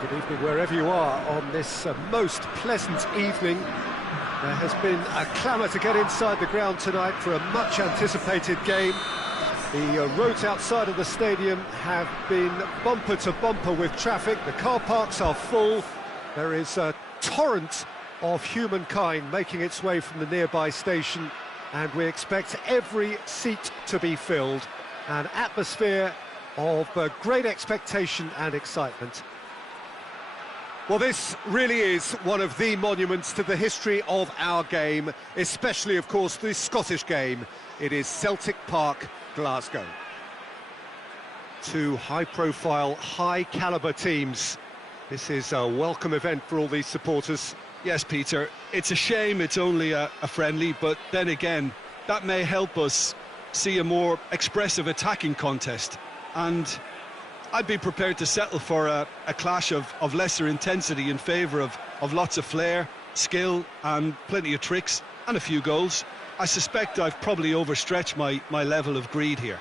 Good evening wherever you are on this most pleasant evening. There has been a clamour to get inside the ground tonight for a much-anticipated game. The roads outside of the stadium have been bumper to bumper with traffic. The car parks are full. There is a torrent of humankind making its way from the nearby station, and we expect every seat to be filled. An atmosphere of great expectation and excitement. Well, this really is one of the monuments to the history of our game, especially, of course, the Scottish game. It is Celtic Park, Glasgow. Two high-profile, high-calibre teams. This is a welcome event for all these supporters. Yes, Peter, it's a shame it's only a friendly, but then again, that may help us see a more expressive attacking contest. And I'd be prepared to settle for a clash of lesser intensity in favour of lots of flair, skill and plenty of tricks and a few goals. I suspect I've probably overstretched my level of greed here.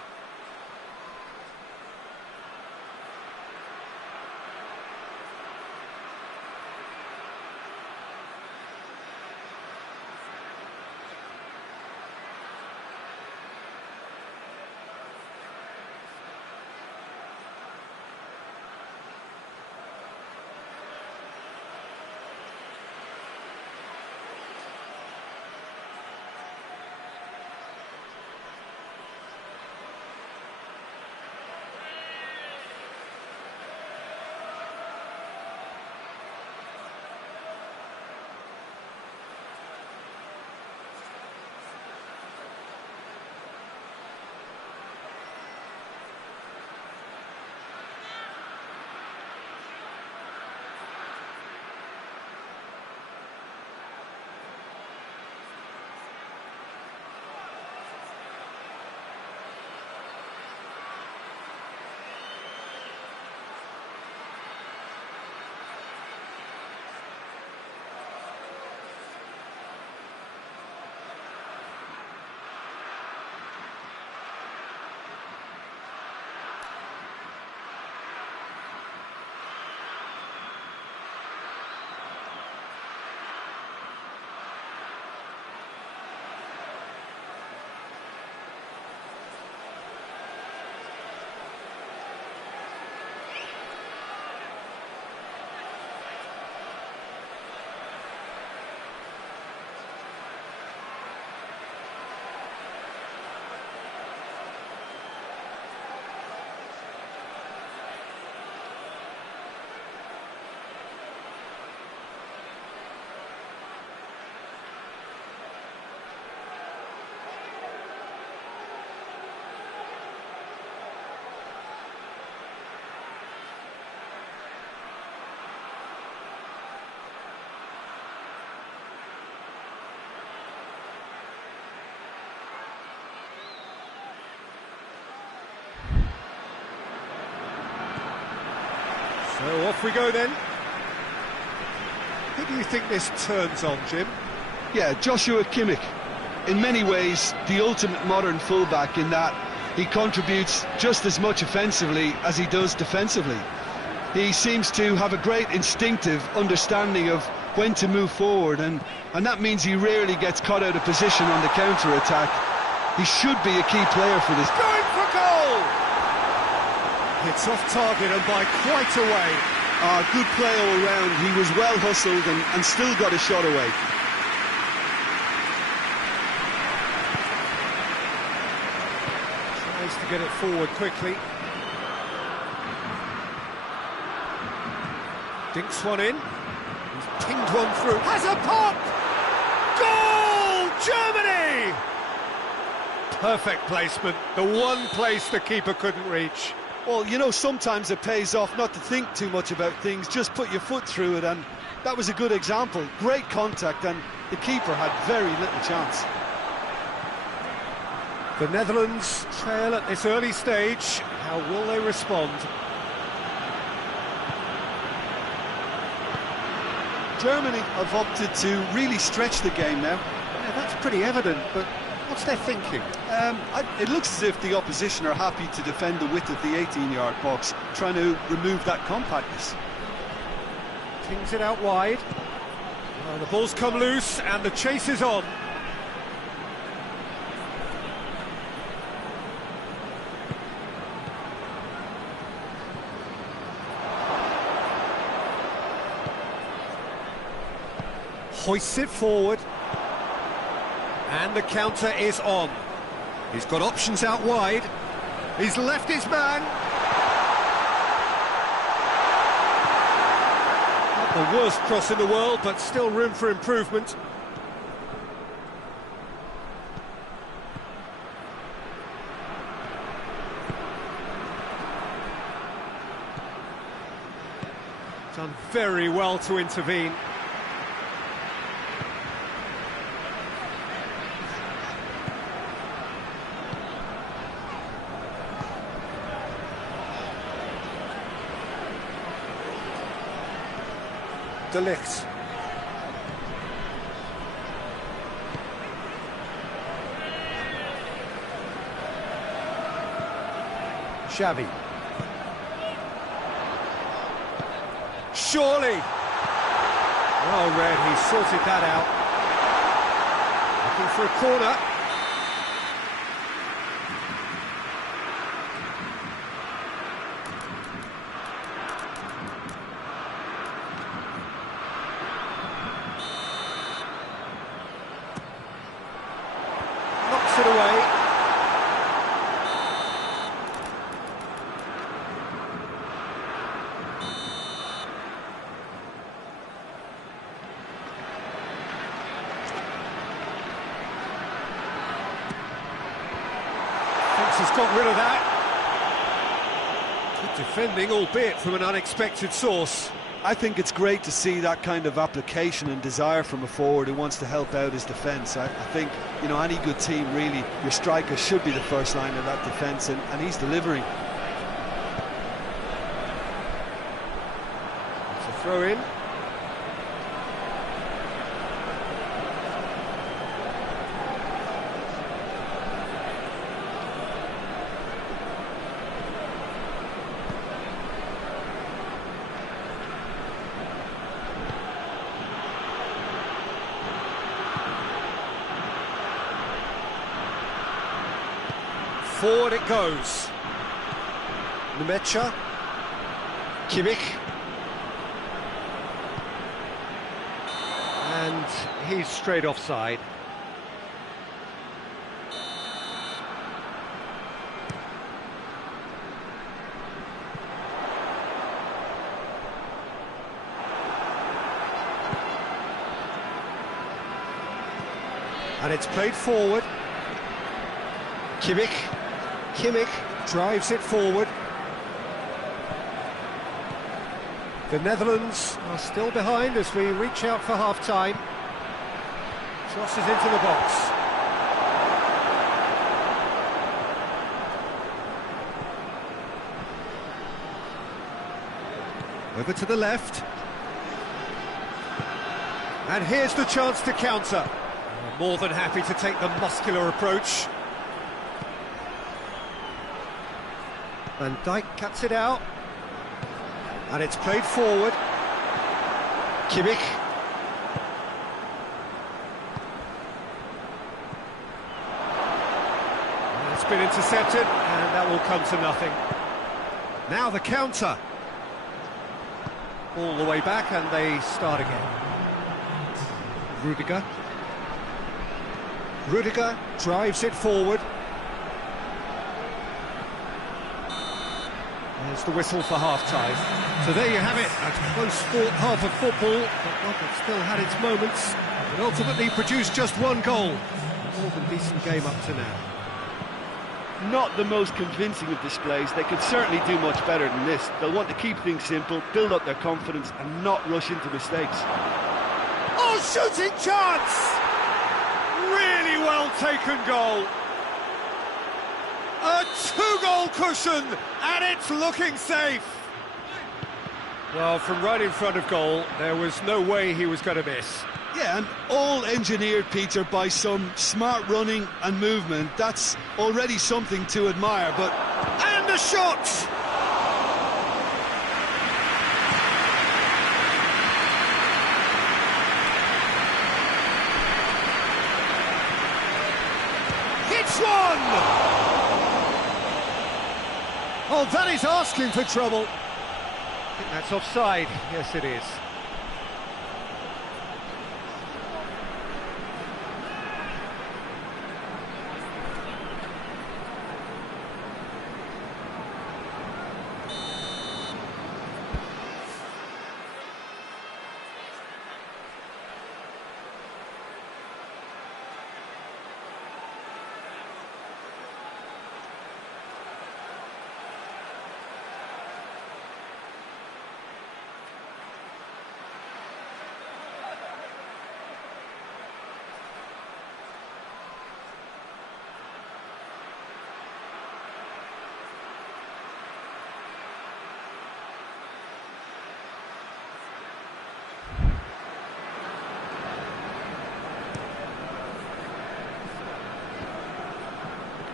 So off we go then. Who do you think this turns on, Jim? Yeah, Joshua Kimmich. In many ways, the ultimate modern fullback in that he contributes just as much offensively as he does defensively. He seems to have a great instinctive understanding of when to move forward, and that means he rarely gets caught out of position on the counter-attack. He should be a key player for this. Going for goal! It's off target and by quite a way. Good play all round. He was well hustled and still got a shot away. Tries to get it forward quickly. Dinks one in. He's pinged one through. Has a pop! Goal! Germany! Perfect placement. The one place the keeper couldn't reach. Well, you know, sometimes it pays off not to think too much about things, just put your foot through it, and that was a good example. Great contact, and the keeper had very little chance. The Netherlands trail at this early stage. How will they respond? Germany have opted to really stretch the game now. Yeah, that's pretty evident, but what's their thinking? It looks as if the opposition are happy to defend the width of the 18-yard box, trying to remove that compactness. Pings it out wide. The ball's come loose and the chase is on. Hoists it forward. And the counter is on. He's got options out wide. He's left his man. Not the worst cross in the world, but still room for improvement. Done very well to intervene. De Ligt. Xavi. Surely. Well read, he sorted that out. Looking for a corner. Knocks it away. Has got rid of that. Good defending, albeit from an unexpected source. I think it's great to see that kind of application and desire from a forward who wants to help out his defence. I think, you know, any good team, really, your striker should be the first line of that defence, and he's delivering. It's a throw in. Forward it goes. Nemecha. Kimmich. And he's straight offside. And it's played forward. Kimmich drives it forward. The Netherlands are still behind as we reach out for half-time. Crosses into the box. Over to the left. And here's the chance to counter. More than happy to take the muscular approach. Van Dijk cuts it out. And it's played forward. Kimmich. And it's been intercepted, and that will come to nothing. Now the counter. All the way back, and they start again. Rudiger drives it forward. There's the whistle for half-time. So there you have it, a close-fought half of football, but one that still had its moments, and ultimately produced just one goal. A more than decent game up to now. Not the most convincing of displays. They could certainly do much better than this. They'll want to keep things simple, build up their confidence, and not rush into mistakes. Oh, shooting chance! Really well taken goal. A two-goal cushion, and it's looking safe. Well, from right in front of goal, there was no way he was going to miss. Yeah, and all engineered, Peter, by some smart running and movement. That's already something to admire, but... And a shot! Oh, that is asking for trouble. I think that's offside. Yes, it is.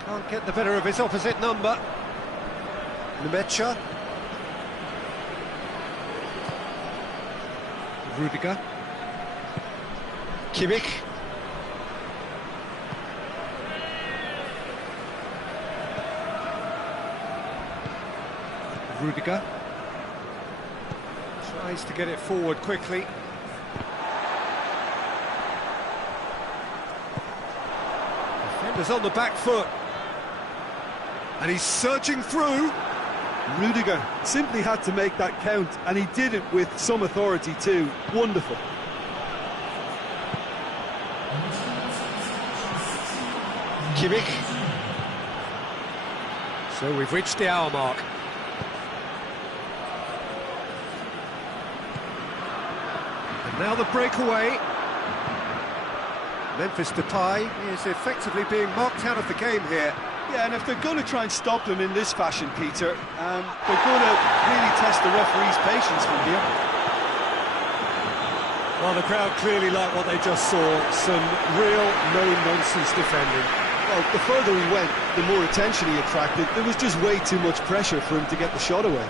Can't get the better of his opposite number. Nemecha. Rudiger. Kimmich. Rudiger. Tries to get it forward quickly. Defender's on the back foot. And he's surging through. Rudiger simply had to make that count, and he did it with some authority too. Wonderful. Kimmich. So we've reached the hour mark. And now the breakaway. Memphis Depay is effectively being marked out of the game here. Yeah, and if they're going to try and stop them in this fashion, Peter, they're going to really test the referee's patience from here. Well, the crowd clearly like what they just saw. Some real no-nonsense defending. Well, the further he went, the more attention he attracted. There was just way too much pressure for him to get the shot away.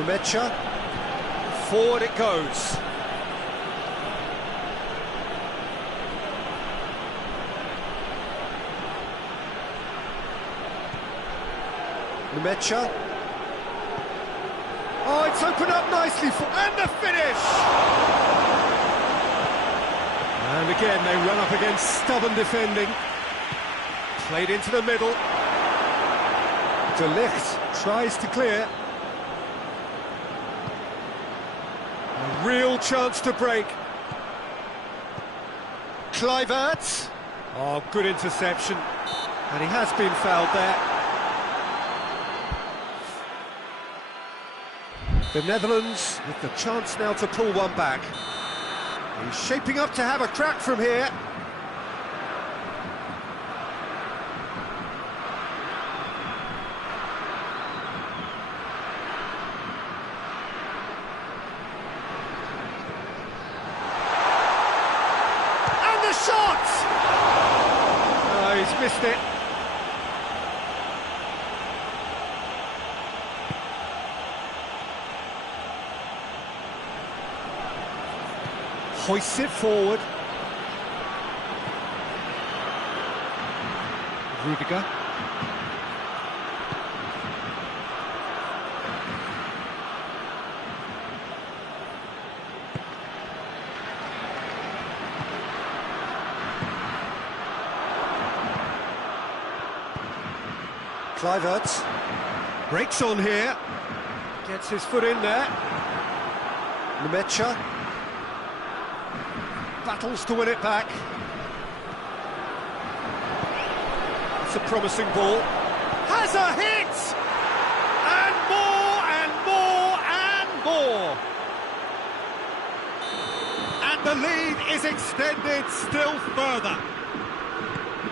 Nemecha. Forward it goes. Nemecha. Oh, it's opened up nicely for... And the finish! And again, they run up against stubborn defending. Played into the middle. De Ligt tries to clear. A real chance to break. Kluivert. Oh, good interception. And he has been fouled there. The Netherlands with the chance now to pull one back. He's shaping up to have a crack from here. And the shot! Oh, he's missed it. Hoists it forward. Rudiger. Kluivert breaks on here. Gets his foot in there. Nemecha. Battles to win it back. It's a promising ball. Has a hit! And more, and more, and more! And the lead is extended still further.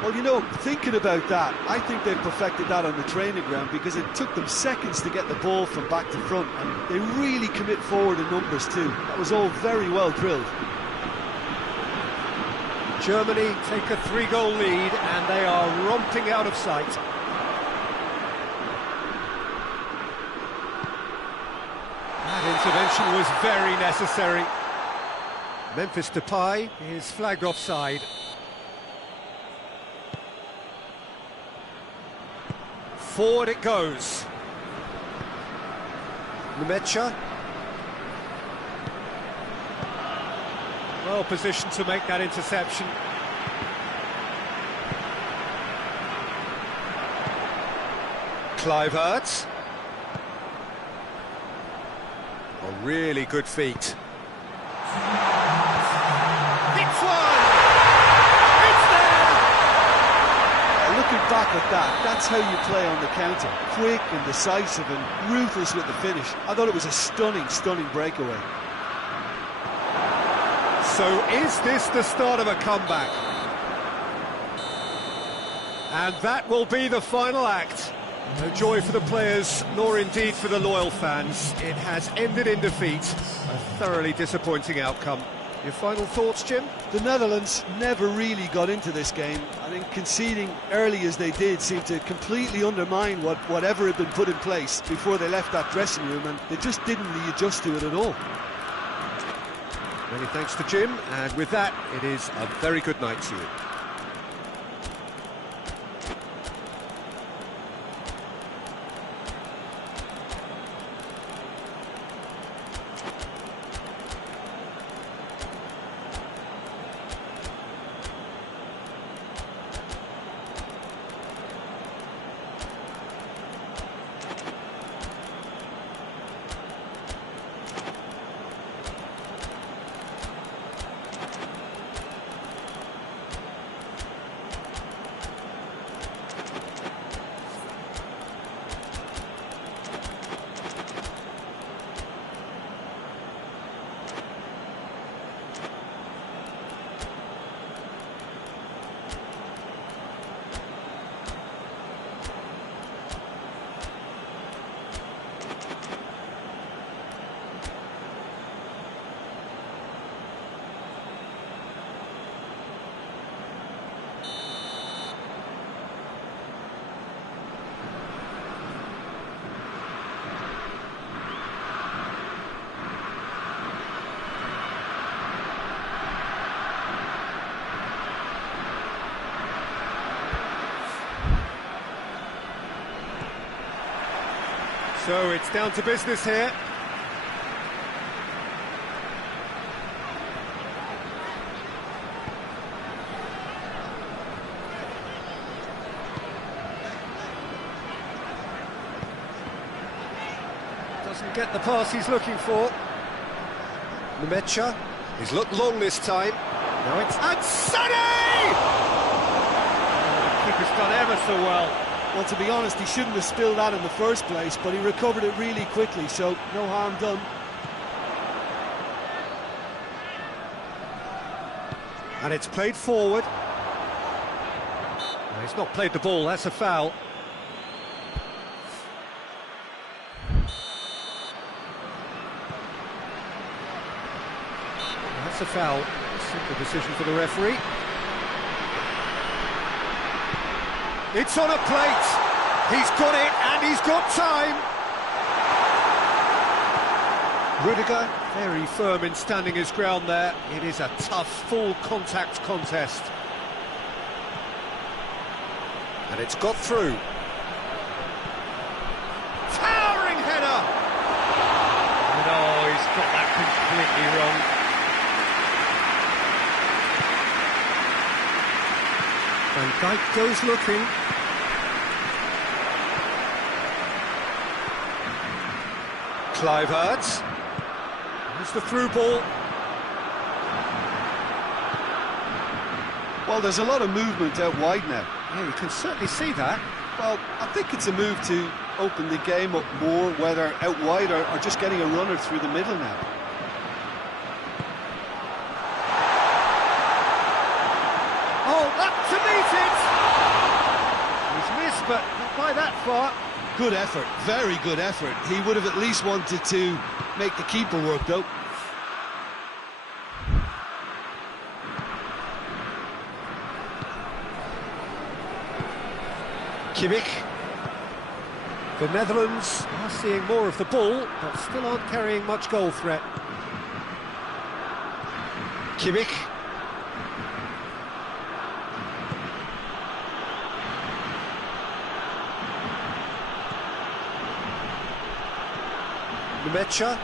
Well, you know, thinking about that, I think they've perfected that on the training ground because it took them seconds to get the ball from back to front, and they really commit forward in numbers too. That was all very well drilled. Germany take a 3-goal lead and they are romping out of sight. That intervention was very necessary. Memphis Depay is flagged offside. Forward it goes. Nemecha. Well positioned to make that interception. Kluivert. A really good feat. It's one! It's there! Looking back at that, that's how you play on the counter. Quick and decisive and ruthless with the finish. I thought it was a stunning, stunning breakaway. So is this the start of a comeback? And that will be the final act. No joy for the players, nor indeed for the loyal fans. It has ended in defeat. A thoroughly disappointing outcome. Your final thoughts, Jim? The Netherlands never really got into this game. I think conceding early as they did seemed to completely undermine whatever had been put in place before they left that dressing room, and they just didn't readjust to it at all. Many thanks to Jim, and with that, it is a very good night to you. So it's down to business here. Doesn't get the pass he's looking for. Nemecha. He's looked long this time. Now it's Ansani! The keeper's done ever so well. Well, to be honest, he shouldn't have spilled that in the first place, but he recovered it really quickly, so no harm done. And it's played forward. No, he's not played the ball, that's a foul. That's a foul. Simple decision for the referee. It's on a plate. He's got it, and he's got time. Rudiger, very firm in standing his ground there. It is a tough, full-contact contest. And it's got through. Towering header! No, he's got that completely wrong. Van Dijk goes looking. Kluivert. Here's the through ball. Well, there's a lot of movement out wide now. Yeah, you can certainly see that. Well, I think it's a move to open the game up more, whether out wide or just getting a runner through the middle now. Oh, up to meet it! He's missed, but not by that far. Good effort, very good effort. He would have at least wanted to make the keeper work, though. Kimmich. The Netherlands are seeing more of the ball, but still aren't carrying much goal threat. Kimmich. Mecha.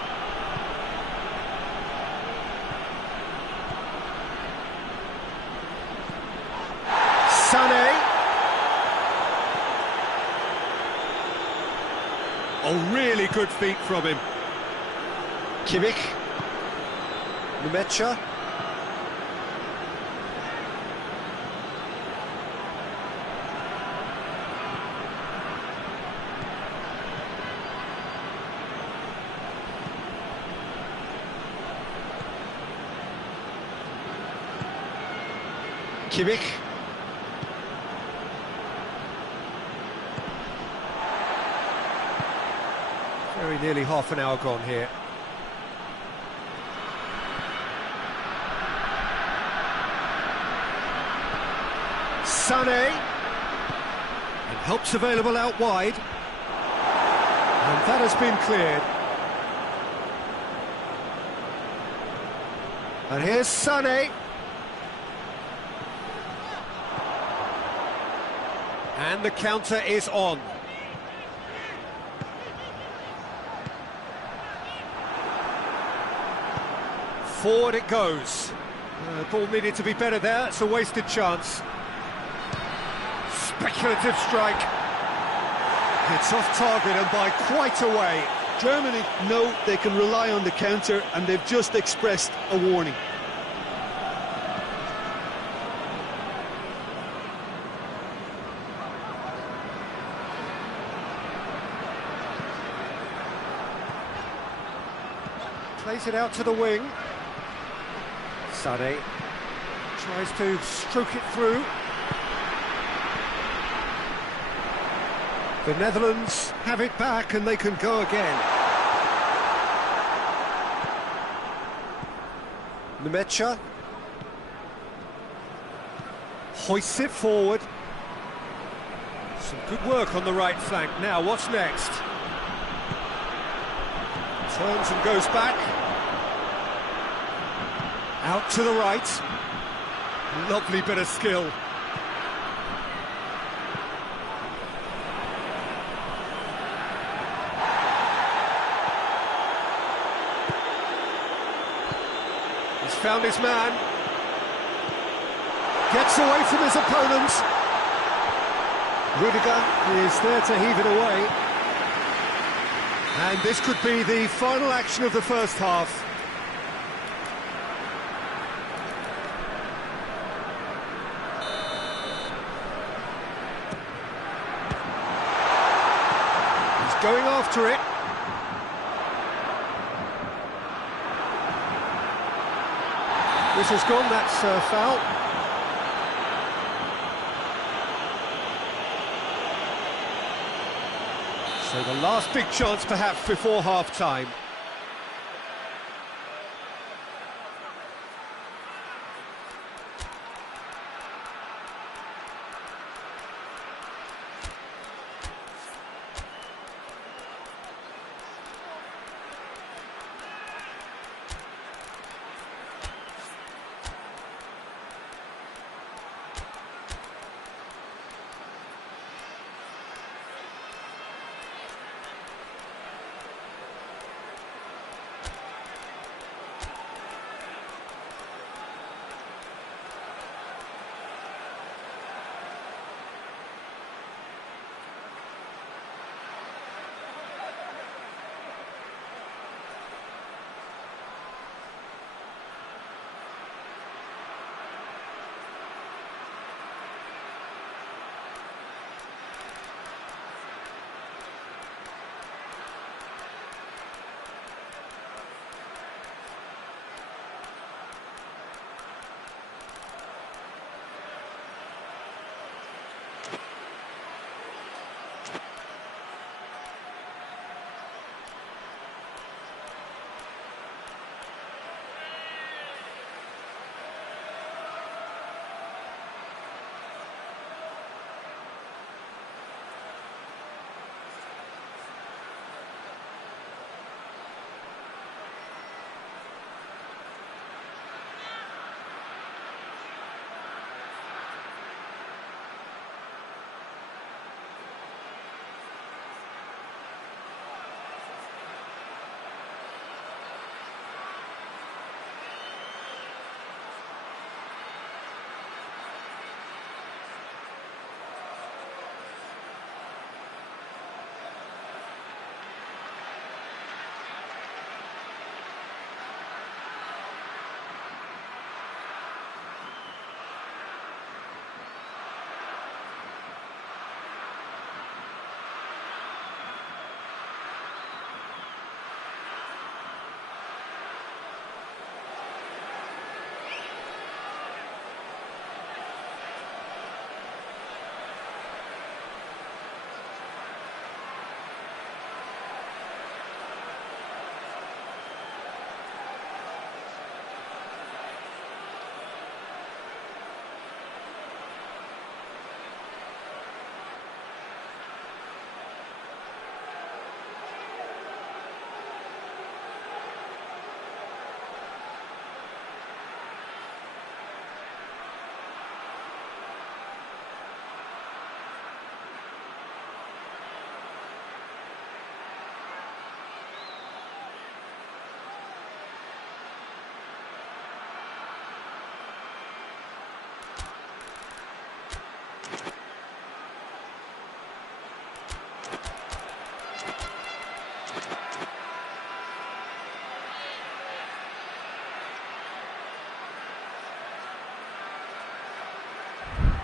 Sané. Oh, really good feet from him. Kimmich. Mecha. Kimmich. Very nearly half an hour gone here. Sané. And help's available out wide. And that has been cleared. And here's Sané. And the counter is on. Forward it goes. Ball needed to be better there, it's a wasted chance. Speculative strike. It's off target and by quite a way. Germany know they can rely on the counter, and they've just expressed a warning. Plays it out to the wing. Sané tries to stroke it through. The Netherlands have it back and they can go again. Mecha hoists it forward. Some good work on the right flank. Now, what's next? Turns and goes back. Out to the right. Lovely bit of skill. He's found his man. Gets away from his opponent. Rudiger is there to heave it away. And this could be the final action of the first half. He's going after it. Whistle's gone, that's a foul. So the last big chance perhaps before half-time.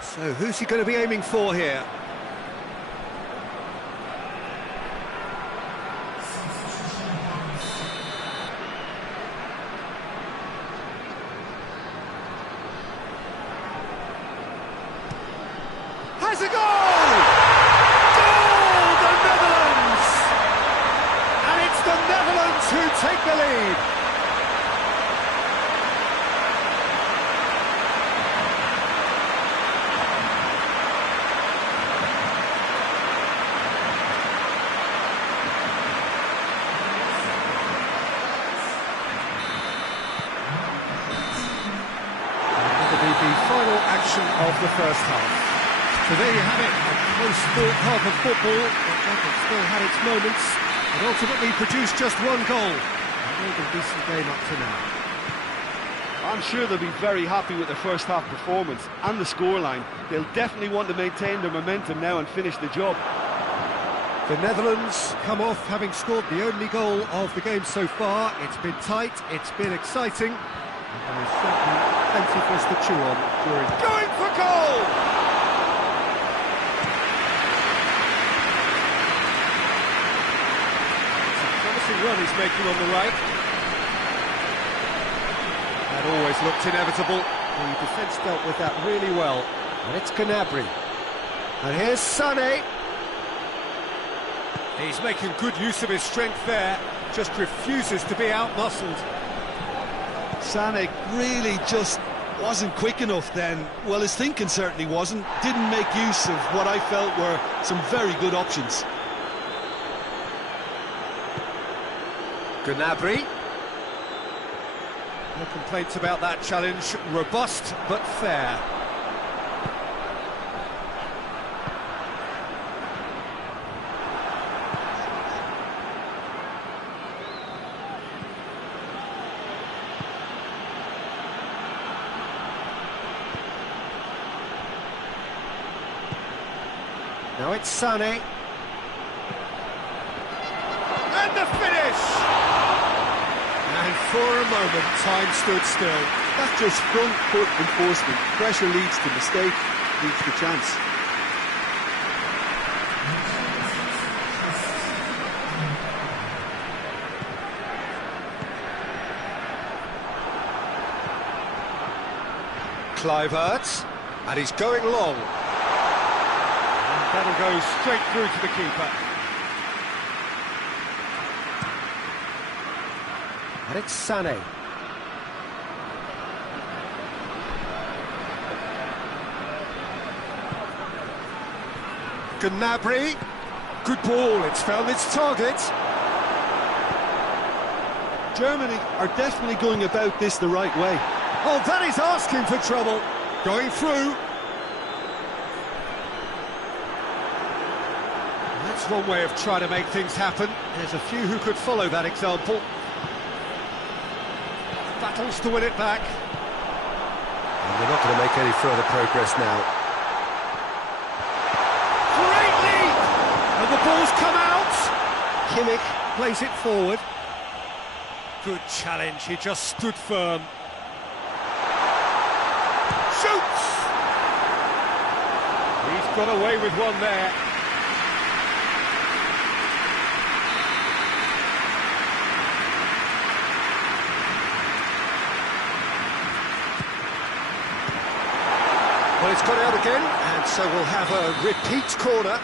So who's he going to be aiming for here? Has a goal! Goal! The Netherlands! And it's the Netherlands who take the lead. The final action of the first half. So there you have it, a close-fought half of football, but it still had its moments, and ultimately produced just one goal. A really decent game up to now. I'm sure they'll be very happy with their first half performance and the scoreline. They'll definitely want to maintain their momentum now and finish the job. The Netherlands come off having scored the only goal of the game so far. It's been tight, it's been exciting, and there's certainly plenty for us to chew on during... Going for goal! It's a promising run he's making on the right. That always looked inevitable. The defence dealt with that really well. And it's Gnabry. And here's Sané. He's making good use of his strength there. Just refuses to be out-muscled. Sané really just wasn't quick enough then. Well, his thinking certainly wasn't. Didn't make use of what I felt were some very good options. Gnabry. No complaints about that challenge. Robust, but fair. Now it's Sané. And the finish! And for a moment, time stood still. That's just front foot enforcement. Pressure leads to mistake, leads to chance. Kluivert, and he's going long. That'll go straight through to the keeper. And it's Sané. Gnabry. Good ball, it's found its target. Germany are definitely going about this the right way. Oh, that is asking for trouble. Going through. That's one way of trying to make things happen. There's a few who could follow that example. Battles to win it back. And they're not going to make any further progress now. Great lead! And the ball's come out. Kimmich plays it forward. Good challenge, he just stood firm. Shoots! He's got away with one there. Well, it's got out again, and so we'll have a repeat corner.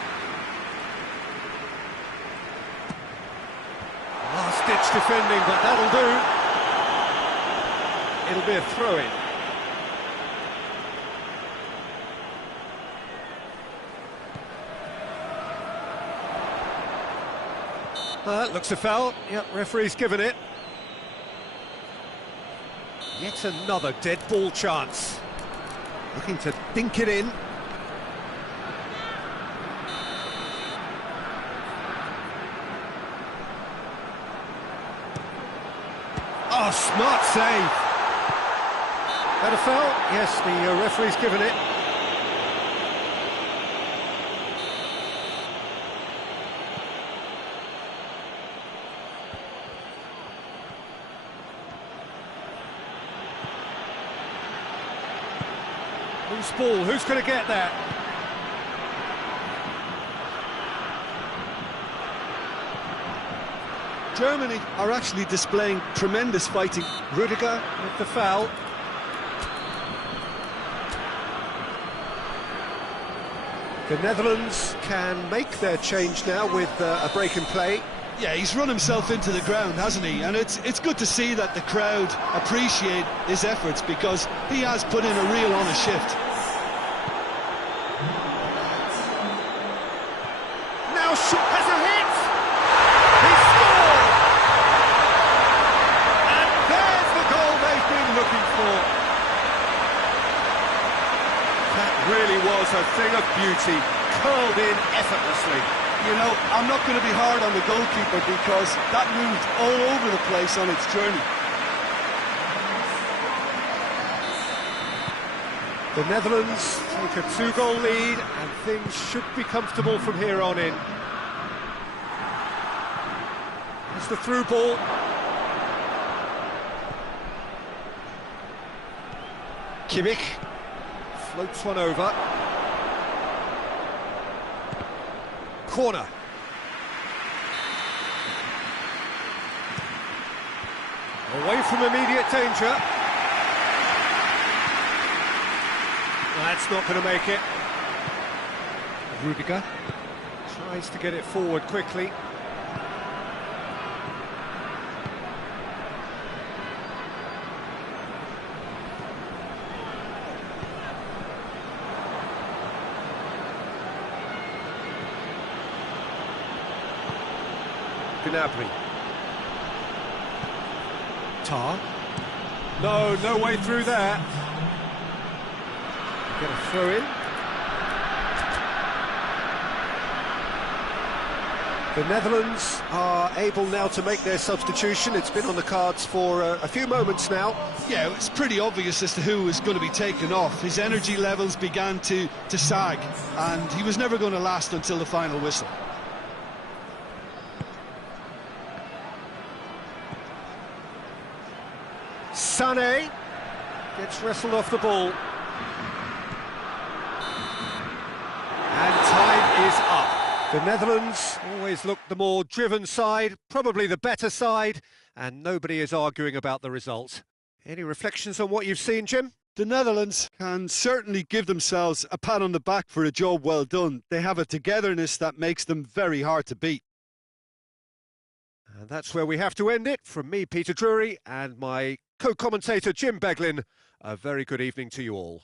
Last-ditch defending, but that'll do. It'll be a throw-in. Looks a foul. Yep, referee's given it. Yet another dead ball chance. Looking to dink it in. Oh, smart save. That a foul? Yes, the referee's given it. Who's Loose ball, who's going to get that? Germany are actually displaying tremendous fighting. Rudiger with the foul. The Netherlands can make their change now with a break in play. Yeah, he's run himself into the ground, hasn't he? And it's good to see that the crowd appreciate his efforts, because he has put in a real honest shift. Now Shaw has a hit! He scored! And there's the goal they've been looking for. That really was a thing of beauty, curled in effortlessly. You know, I'm not going to be hard on the goalkeeper, because that moved all over the place on its journey. The Netherlands take a 2-goal lead, and things should be comfortable from here on in. It's the through ball. Kimmich floats one over. Corner. Away from immediate danger. That's not going to make it. Rudiger tries to get it forward quickly. Gnabry. Tar. No way through there. Get a throw in. The Netherlands are able now to make their substitution. It's been on the cards for a few moments now. Yeah, it's pretty obvious as to who was going to be taken off. His energy levels began to sag, and he was never going to last until the final whistle. Sané gets wrestled off the ball. And time is up. The Netherlands always look the more driven side, probably the better side, and nobody is arguing about the result. Any reflections on what you've seen, Jim? The Netherlands can certainly give themselves a pat on the back for a job well done. They have a togetherness that makes them very hard to beat. And that's where we have to end it. From me, Peter Drury, and my co-commentator, Jim Beglin, a very good evening to you all.